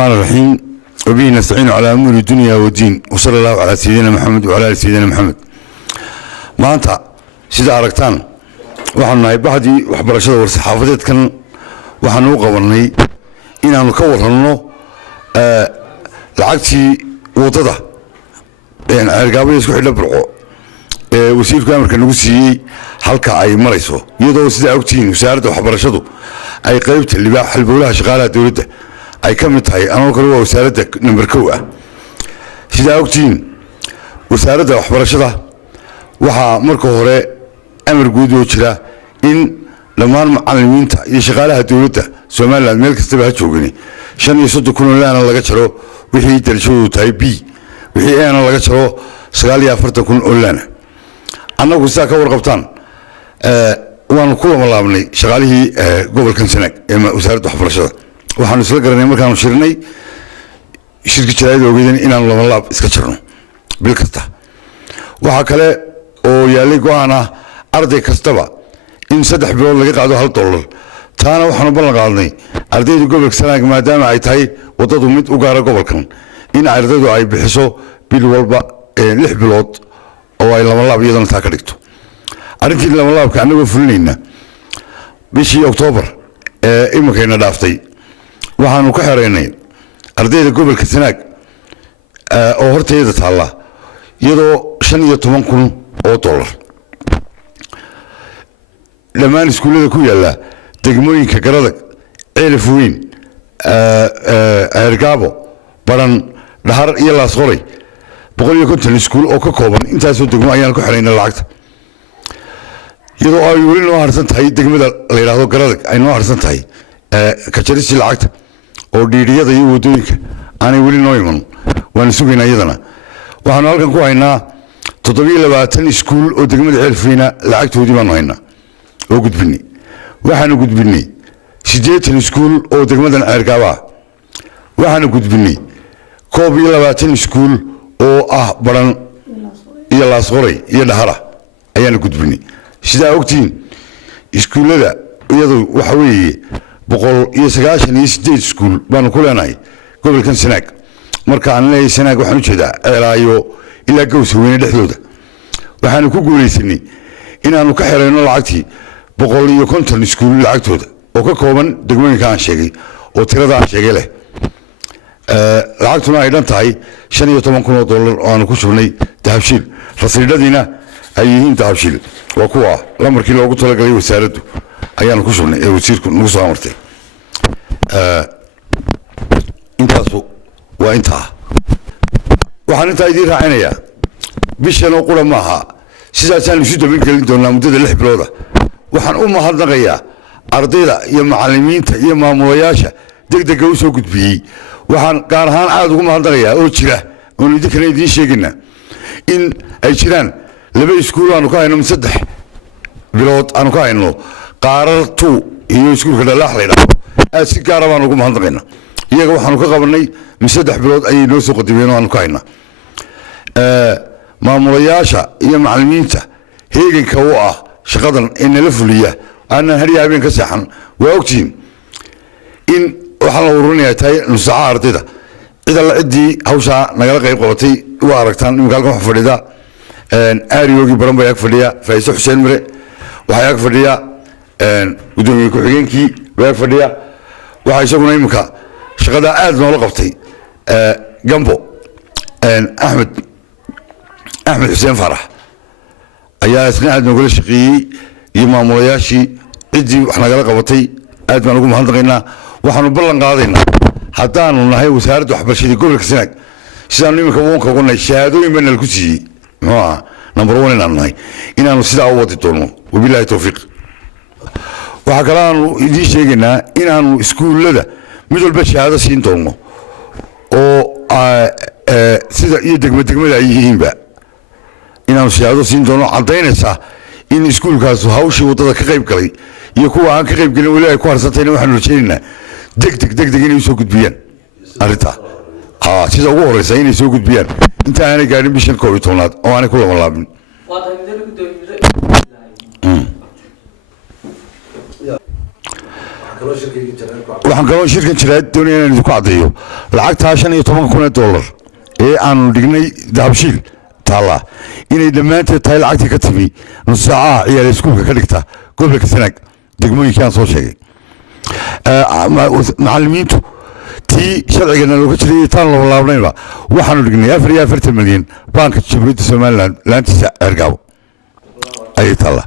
الرحمن الرحيم وبه نستعين على أمور الدنيا والدين وصلى الله على سيدنا محمد وعلى آل سيدنا محمد. ما أنت سيدا أركتان وحنا بعدي وحبرشة والصحافة كان وحنا قبلني إن أنا كور إنه العكسي وطده يعني أرجعوا يسكوا حلا برعو وسيف كامل كانوا يسي حلقة أي مريسو يدو سيدا أكتين وسارد وحبرشة أي قريبت اللي بقى حلبولها شغالة دولته ay ka mid tahay anoo kale waa wasaaradda number 2 ah sida ogtiin wasaaradda waxbarashada waxa marka hore amar guud oo jira in dhammaan macallimiinta iyo shaqaalaha dawladda Soomaaliland meel kasta ba joogani 35 kun oo laana laga jaro wixii darajadu tahay B wixii aana laga jaro 49 kun oo laana anagu saa ka warqabtaan waan ku laabnay shaqaalihii gobolka Sanaag ee wasaaradda waxbarashada waxaan isla garanay markaan shirnay shirka jaraa'id ogeydeen inaan laba laab iska jirno bil kasta waxa kale oo yaalay go'aana arday kastaba in 3 bilood laga qaado $1 taana waxaan ballan qaadnay ardayda gobolka Sanaag maadaama ay tahay wadadu mid u gaar gobolkan in ardaydu ay bixiso bil walba 6 bilood oo ay laba laab iyadana taa ka dhigto arrintii laba laabka anagoo fulinayna bishii October imankayna dhaaftay waxaanu ka xereynay ardayda gobolka Sanaag oo horteeda taala iyadoo $15 kun dhammaan iskuulada ku yaala degmooyinka Garadag Ceelfuweyn Ergabo Baran Dhahar iyo Laasqoray 150 iskuul oo ka kooban intaas oo degmo ayaan ku xereynay lacagta iyadoo ay weli noo harsan tahay degmada la yiraahdo Garadag ay noo harsan tahay ka jarisi lacagta oo dhiiriyada iyo wadooyinka aanay weli noo iman waan sugaynaa iyadana waxaan halkan ku haynaa 720 iskuul oo degmada Ceelfuweyn lacagtoodii baan haynaa oo gudbinay waxaan gudbinay 8 iskuul oo degmadan Ceergaba waxaan gudbinay 21 iskuul oo ah Baran iyo Laasqoray iyo Dhahara ayaan gudbinay sida ogtiin iskuulada iyadu waxa weeye 198 iskuul baan ku leenahay gobolkan Sanaag marka aan leeyahay Sanaag waxaan u jeedaa eelaayo ilaa Gowsweyn dhexdooda waxaan ku guuleysanay inaanu ka xireyno lacagtii 150 iskuul lacagtooda oo ka kooban degmooyinka aan sheegay oo tirada aan sheegay leh lacagtuna ay dhan tahay $15 kun oo aan ku shubnay dahabshiil rasiidadiina ay yihiin dahabshiil waa kuwa lamarkii loogu talagalay wasaaraddu ayaan ku shubnay ee wasiirku nagu soo amartay intaasu waa intaa waxaan intaa idin raacinayaa bishan oo qura maaha sidaasaan isu dabin gelin doonaa muddada 6 bilooda waxaan u mahadnaqayaa ardayda iyo macallimiinta iyo maamulayaasha degdega u soo gudbiyay waxaan gaar ahaan aad ugu mahadnaqayaa oo jira oo idinkana idin sheegina in ay jiraan 2 iskuul aanu ka hayno 3 bilood aanu ka hayno qaarartu iyo iskuulka dhalax leeyahay si gaar ah baan ugu mahadnaqaynaa iyaga waxaanu ka qabanay 3 bilood ayay noo soo qadimeen oo aanu ka haynaa maamulayaasha iyo macallimiinta heeganka oo ah shaqadan in la fuliya aan haryaabeen ka saxan waa ogtiin in waxa la ururinayaa tahay nusaaca ardayda cidii hawsha nagala qayb qabatay waa aragtaan in halkan wax fadhida aariyoogi baran bay ag fadhiya Fayso Xuseen Mire waxa ag fadhiya gudoomiye ku xigeenkii way ag fadhiya waxa isaguna imka shaqada aad noola qabtay Gambo Ahmed Xuseen Farax ayaa isna aad noola shaqeeyay iyo maamulayaashii cidii wax nagala qabatay aad baan ugu mahadnaqaynaa waxaanu ballan qaadaynaa haddaanu nahay wasaaradda waxbarashada gobolka Sanaag sidaan imika woonka ugu nahay shahaadooyin baan ku siiyay number 1 inaan nahay inaanu sidaa u wadi doono wabillahi tawfiiq waxa kale aanu idin sheegaynaa inaanu iskuulada mid walba shahaado siin doono oo sida iyo degmada ay yihiinba inaanu shahaado siin doono cadaynaysa in iskuulkaas hawshii wadada ka qayb galay iyo kuwa aan ka qayb galin wali ay ku harsatayna waxaanu rajaynaynaa degdeg inay soo gudbiyaan arrinta sida ugu horeysa inay soo gudbiyaan inta aanay gaarin bishan 12aad oo aanay ku laabin waxaan kaloo shirkan jiraad doonaya inaan idinku caddeeyo lacagtaa $15,000 ee aanu dhignay dahabshiil taallaa inay dhammaanteed tahay lacagtii ka timi nus saacaha ciyaal iskuulka ka dhigta gobolka Sanaag degmooyinkii aan soo sheegay macallimiintu tii sharcigana looga jiray taan loo laabnayba waxaanu dhignay 44 milyan baanka Jamhuuriyadda Soomaaliland laantiisa Ceergaabo ayay taallaa